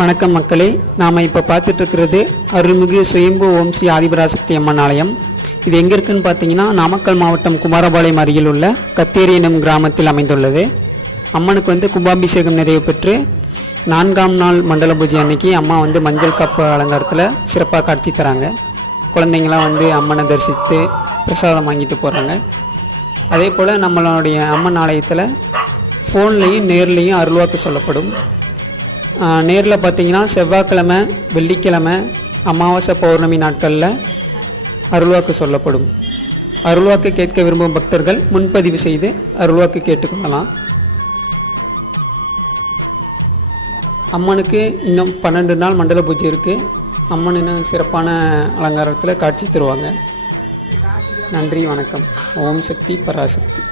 வணக்கம் மக்களே, நாம் இப்போ பார்த்துட்ருக்கிறது அருள்மிகு சுயம்பு ஓம் ஸ்ரீ ஆதிபராசக்தி அம்மன் ஆலயம். இது எங்கே இருக்குதுன்னு பார்த்தீங்கன்னா நாமக்கல் மாவட்டம் குமாரபாளையம் அருகில் உள்ள கத்தேரி எனும் கிராமத்தில் அமைந்துள்ளது. அம்மனுக்கு கும்பாபிஷேகம் நிறைவு பெற்று 4ஆம் நாள் மண்டல பூஜை அன்னைக்கு அம்மா மஞ்சள் காப்பு அலங்காரத்தில் சிறப்பாக காட்சி தராங்க. குழந்தைங்களாம் அம்மனை தரிசித்து பிரசாதம் வாங்கிட்டு போகிறாங்க. அதே போல் நம்மளுடைய அம்மன் ஆலயத்தில் ஃபோன்லேயும் நேர்லேயும் அருள்வாக்கு சொல்லப்படும். நேரில் பார்த்திங்கன்னா செவ்வாய்க்கிழமை, வெள்ளிக்கிழமை, அமாவாசை, பௌர்ணமி நாட்களில் அருள்வாக்கு சொல்லப்படும். அருள்வாக்கு கேட்க விரும்பும் பக்தர்கள் முன்பதிவு செய்து அருள்வாக்கு கேட்டுக்கொள்ளலாம். அம்மனுக்கு இன்னும் 12 நாள் மண்டல பூஜை இருக்குது. அம்மன் இன்னும் சிறப்பான அலங்காரத்தில் காட்சி தருவாங்க. நன்றி, வணக்கம். ஓம் சக்தி பராசக்தி.